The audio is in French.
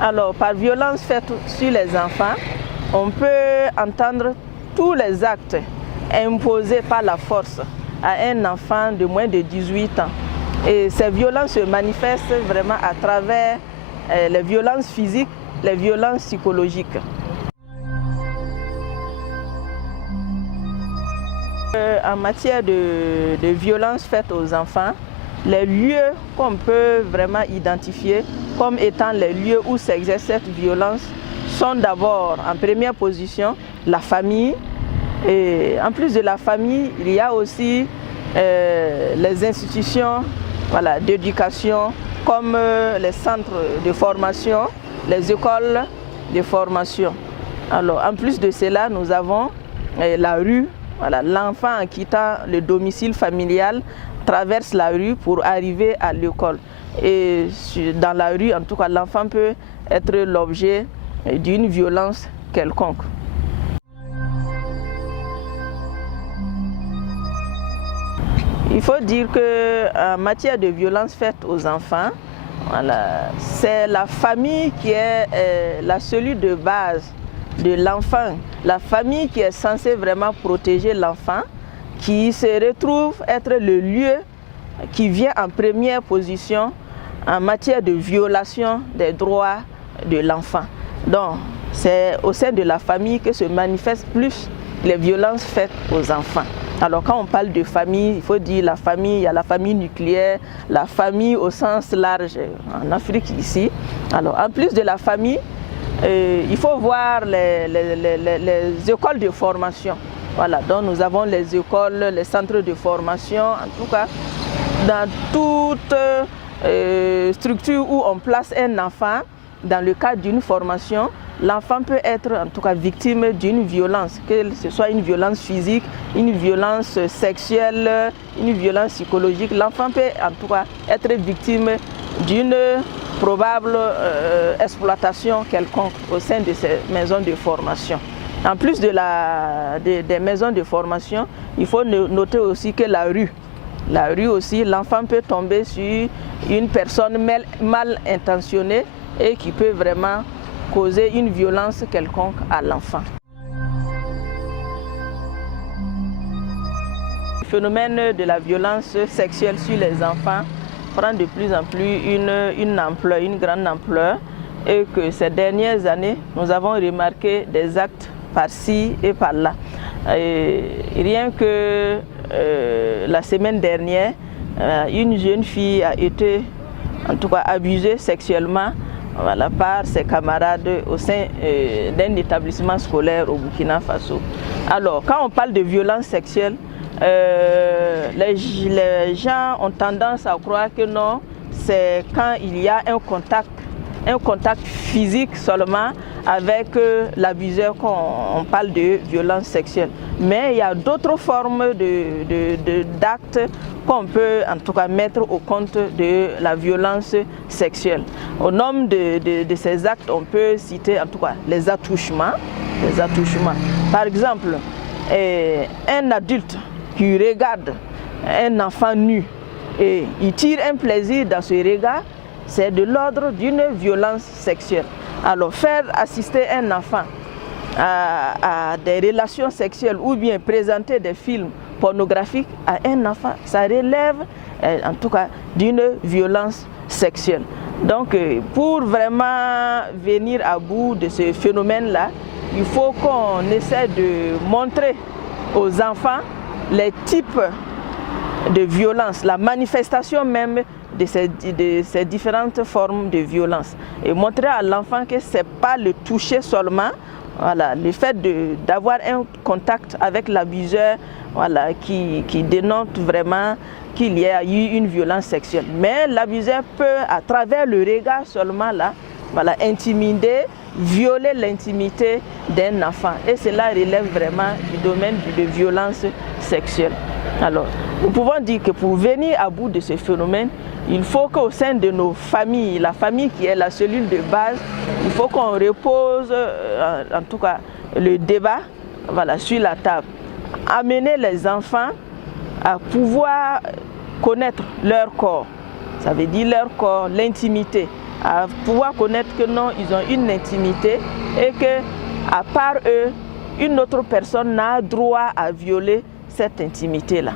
Alors, par violence faite sur les enfants, on peut entendre tous les actes imposés par la force à un enfant de moins de 18 ans. Et ces violences se manifestent vraiment à travers les violences physiques, les violences psychologiques. En matière de violences faites aux enfants, les lieux qu'on peut vraiment identifier comme étant les lieux où s'exerce cette violence sont d'abord en première position la famille. Et en plus de la famille, il y a aussi les institutions d'éducation comme les centres de formation, les écoles de formation. Alors, en plus de cela, nous avons la rue. L'enfant en quittant le domicile familial traverse la rue pour arriver à l'école. Et dans la rue, en tout cas, l'enfant peut être l'objet d'une violence quelconque. Il faut dire qu'en matière de violence faite aux enfants, c'est la famille qui est la cellule de base de l'enfant, la famille qui est censée vraiment protéger l'enfant, qui se retrouve être le lieu qui vient en première position en matière de violation des droits de l'enfant. Donc, c'est au sein de la famille que se manifestent plus les violences faites aux enfants. Alors, quand on parle de famille, il faut dire la famille, il y a la famille nucléaire, la famille au sens large en Afrique ici. Alors, en plus de la famille, il faut voir les écoles de formation. Donc nous avons les écoles, les centres de formation, en tout cas, dans toute structure où on place un enfant, dans le cadre d'une formation, l'enfant peut être en tout cas victime d'une violence, que ce soit une violence physique, une violence sexuelle, une violence psychologique. L'enfant peut en tout cas être victime d'une probable exploitation quelconque au sein de ces maisons de formation. En plus des maisons de formation, il faut noter aussi que la rue aussi, l'enfant peut tomber sur une personne mal intentionnée et qui peut vraiment causer une violence quelconque à l'enfant. Le phénomène de la violence sexuelle sur les enfants prend de plus en plus une ampleur, une grande ampleur, et que ces dernières années, nous avons remarqué des actes par-ci et par-là. Rien que la semaine dernière, une jeune fille a été en tout cas abusée sexuellement par ses camarades au sein d'un établissement scolaire au Burkina Faso. Alors, quand on parle de violence sexuelle, les gens ont tendance à croire que non, c'est quand il y a un contact physique seulement avec l'abuseur qu'on parle de violence sexuelle. Mais il y a d'autres formes d'actes qu'on peut en tout cas mettre au compte de la violence sexuelle. Au nom de ces actes, on peut citer en tout cas les attouchements. Par exemple, un adulte qui regarde un enfant nu et il tire un plaisir dans ce regard, c'est de l'ordre d'une violence sexuelle. Alors faire assister un enfant à des relations sexuelles ou bien présenter des films pornographiques à un enfant, ça relève en tout cas d'une violence sexuelle. Donc pour vraiment venir à bout de ce phénomène-là, il faut qu'on essaie de montrer aux enfants les types de violence, la manifestation même de ces différentes formes de violence. Et montrer à l'enfant que ce n'est pas le toucher seulement, le fait d'avoir un contact avec l'abuseur qui dénote vraiment qu'il y a eu une violence sexuelle. Mais l'abuseur peut, à travers le regard seulement, intimider, violer l'intimité d'un enfant. Et cela relève vraiment du domaine de violence sexuelle. Alors, nous pouvons dire que pour venir à bout de ce phénomène, il faut qu'au sein de nos familles, la famille qui est la cellule de base, il faut qu'on repose en tout cas le débat sur la table. Amener les enfants à pouvoir connaître leur corps, ça veut dire leur corps, l'intimité, à pouvoir connaître que non, ils ont une intimité et que à part eux, une autre personne n'a droit à violer cette intimité-là.